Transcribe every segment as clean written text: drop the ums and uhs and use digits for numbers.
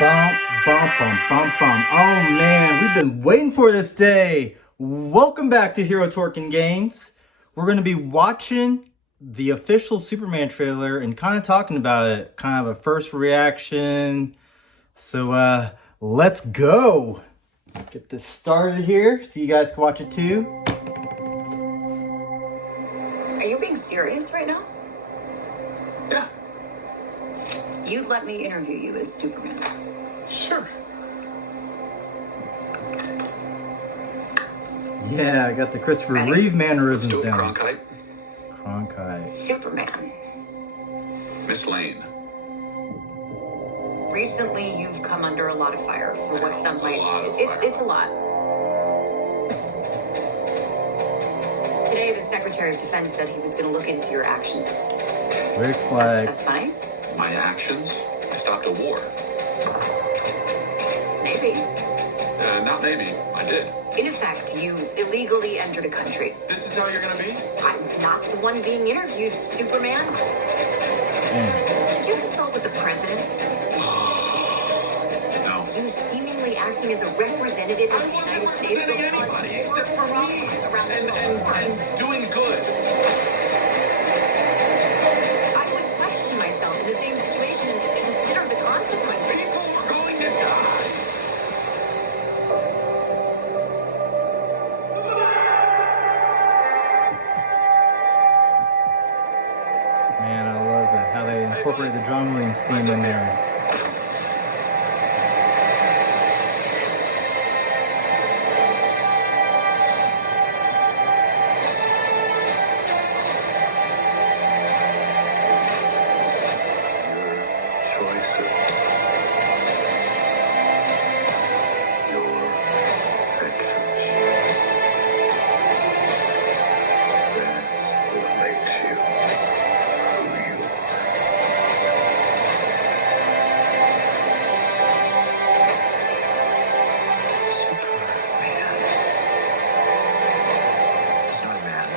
Bum, bum, bum, bum, bum. Oh man, we've been waiting for this day. Welcome back to Hero Torque and Gainz. We're going to be watching the official Superman trailer and kind of talking about it, kind of a first reaction. So let's go. Get this started here so you guys can watch it too. Are you being serious right now? Yeah, You'd let me interview you as Superman. sure. Yeah, I got the Christopher Ready? Reeve Let's mannerisms do it, down. Cronkite. Cronkite. Superman. Miss Lane. Recently, you've come under a lot of fire for what some It's a might. lot of It's fire. a lot. Today, the Secretary of Defense said he was going to look into your actions. Rick Flag. That's funny. My actions? I stopped a war. Maybe. Not maybe. I did. In effect, you illegally entered a country. This is how you're gonna be? I'm not the one being interviewed, Superman. Did you consult with the president? No. You seemingly acting as a representative of the I wasn't United States representing anybody except for me. around the world. And doing good. I would question myself in the same situation and consider the consequences. People are going to die. Man, I love that how they incorporate the John Williams theme in there. Your choices, your actions. That's what makes you who you are. Superman is not a man.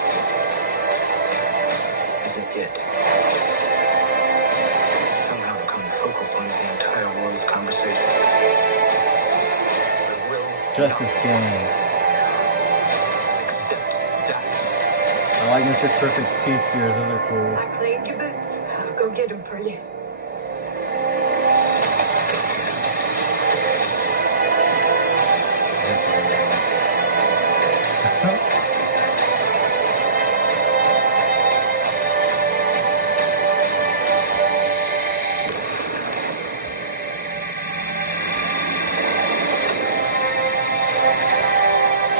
He's an it. Somehow become the focal point of the entire world's conversation. The will Justice Gang. accept that. I like Mr. Perfect's T-Spears, those are cool. I cleaned your boots. I'll go get them for you.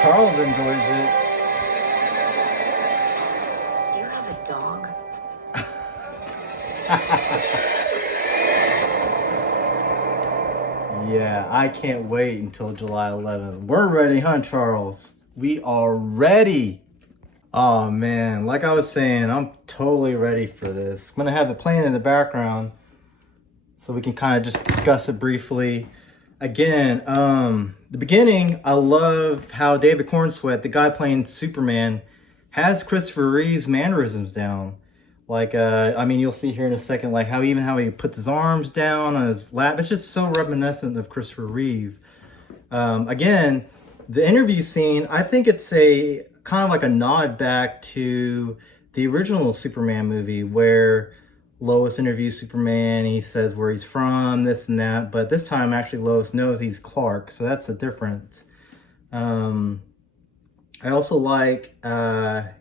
Charles enjoys it. You have a dog? Yeah, I can't wait until July 11th. We're ready, huh, Charles? We are ready. Oh, man. Like I was saying, I'm totally ready for this. I'm going to have it playing in the background so we can kind of just discuss it briefly. Again, the beginning, I love how David Cornsweet, the guy playing Superman, has Christopher Reeve's mannerisms down. Like, I mean, you'll see here in a second, like how he puts his arms down on his lap. It's just so reminiscent of Christopher Reeve. Again, the interview scene, I think it's a kind of like a nod back to the original Superman movie where Lois interviews Superman. He says where he's from, this and that. But this time, actually, Lois knows he's Clark. So that's the difference. I also like the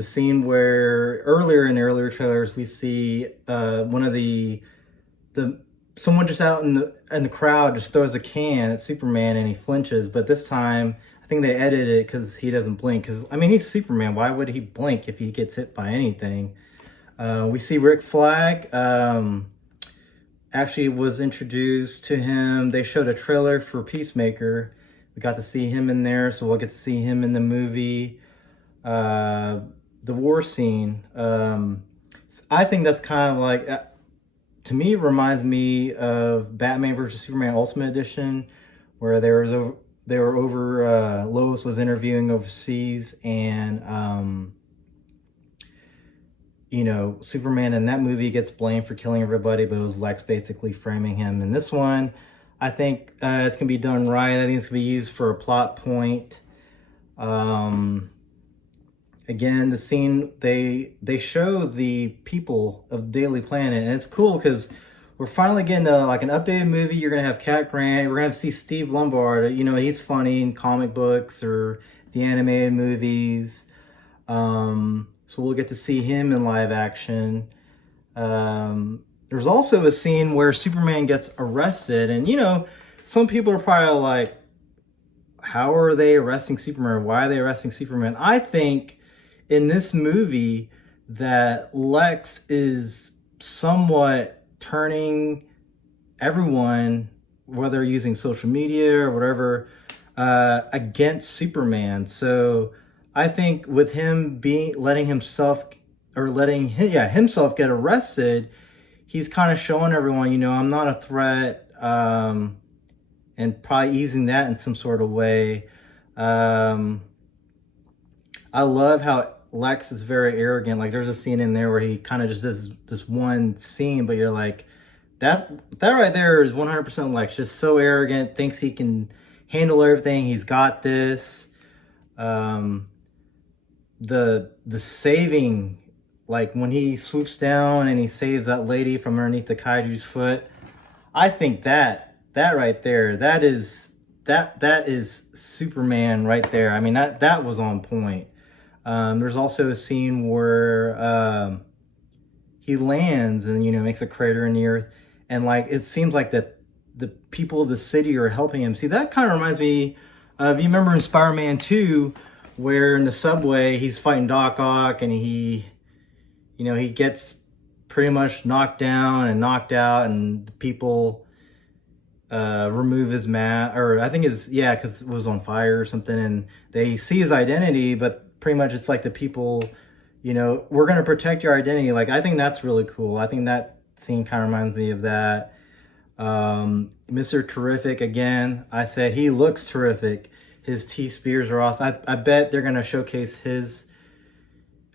scene where earlier in the earlier trailers we see one of the someone just out in the crowd just throws a can at Superman and he flinches. But this time I think they edited it because he doesn't blink. Because I mean, he's Superman. Why would he blink if he gets hit by anything? We see Rick Flag actually was introduced to him. They showed a trailer for Peacemaker. We got to see him in there, so we'll get to see him in the movie. The war scene. I think that's kind of like, to me, it reminds me of Batman vs. Superman Ultimate Edition, where they were over, Lois was interviewing overseas, and you know, Superman in that movie gets blamed for killing everybody, but it was Lex basically framing him. In this one, I think it's gonna be done right. I think it's gonna be used for a plot point. Again, the scene, they show the people of Daily Planet, and it's cool because we're finally getting like an updated movie. You're gonna have Cat Grant. We're gonna see Steve Lombard. You know, he's funny in comic books or the animated movies. So we'll get to see him in live action. There's also a scene where Superman gets arrested, and you know, some people are probably like, how are they arresting Superman? Why are they arresting Superman? I think in this movie that Lex is somewhat turning everyone, whether using social media or whatever, against Superman. So I think with him letting himself get arrested, he's kind of showing everyone, you know, I'm not a threat, and probably easing that in some sort of way. I love how Lex is very arrogant. Like there's a scene in there where he kind of just does this one scene, but you're like, that right there is 100% Lex. Just so arrogant, thinks he can handle everything. He's got this. The saving, like when he swoops down and he saves that lady from underneath the kaiju's foot. I think that right there, that is Superman right there. I mean, that was on point. There's also a scene where he lands and, you know, makes a crater in the earth, and like it seems like that the people of the city are helping him. See, that kind of reminds me of, you remember in Spider-Man 2 where in the subway he's fighting Doc Ock and he gets pretty much knocked down and knocked out, and the people remove his mask, or I think because it was on fire or something, and they see his identity, but pretty much it's like the people, you know, we're going to protect your identity. Like, I think that's really cool. I think that scene kind of reminds me of that. Mr. Terrific, again, I said he looks terrific. His T-Spears are awesome. I bet they're going to showcase his,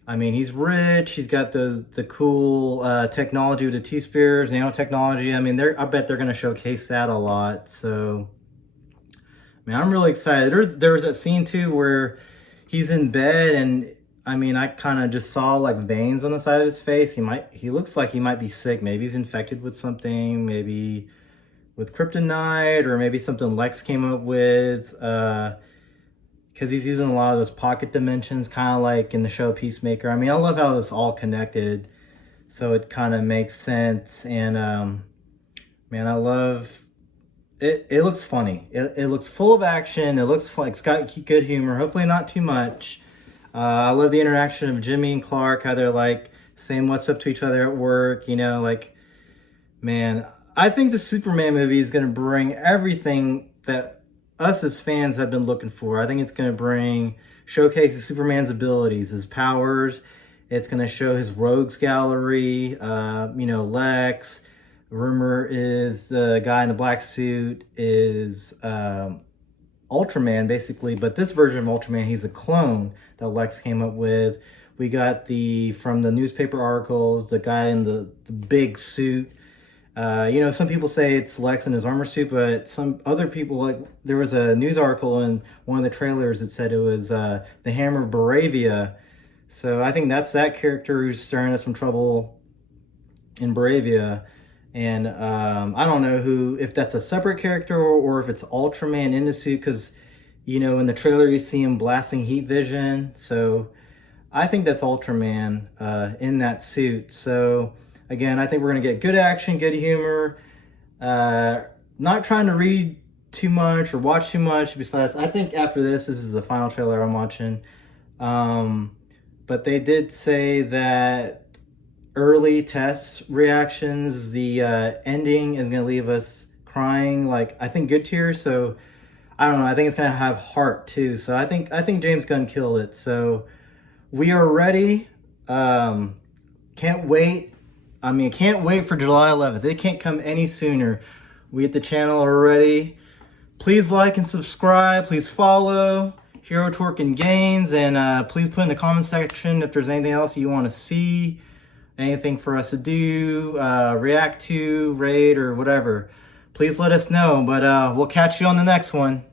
I mean, he's rich. He's got the cool technology with the T-Spears, nanotechnology. I mean, I bet they're going to showcase that a lot. So, man, I'm really excited. There was that scene too where he's in bed, and I mean, I kind of just saw like veins on the side of his face. He looks like he might be sick. Maybe he's infected with something, maybe with kryptonite, or maybe something Lex came up with, because he's using a lot of those pocket dimensions, kind of like in the show Peacemaker. I mean, I love how it's all connected, so it kind of makes sense. And man, I love it. It looks funny. It looks full of action. It looks fun. It's got good humor, hopefully not too much. I love the interaction of Jimmy and Clark, how they're like saying what's up to each other at work, you know, like, man, I think the Superman movie is going to bring everything that us as fans have been looking for. I think it's going to showcase Superman's abilities, his powers. It's going to show his rogues gallery, you know, Lex. Rumor is the guy in the black suit is Ultraman, basically, but this version of Ultraman, he's a clone that Lex came up with. We got from the newspaper articles, the guy in the big suit. You know, some people say it's Lex in his armor suit, but some other people, like, there was a news article in one of the trailers that said it was the Hammer of Baravia. So I think that's that character who's stirring us some trouble in Baravia. And I don't know if that's a separate character or if it's Ultraman in the suit, because, you know, in the trailer you see him blasting heat vision. So I think that's Ultraman in that suit. So again, I think we're going to get good action, good humor. Not trying to read too much or watch too much. Besides, I think after this is the final trailer I'm watching. But they did say that early test reactions, the ending is going to leave us crying, like, I think good tears. So I don't know, I think it's going to have heart too. So I think James Gunn killed it. So we are ready. Can't wait. I mean, can't wait for July 11th. It can't come any sooner. We at the channel are ready. Please like and subscribe. Please follow Hero Torque and Gainz. And please put in the comment section if there's anything else you want to see. anything for us to do, react to, raid, or whatever, please let us know. But we'll catch you on the next one.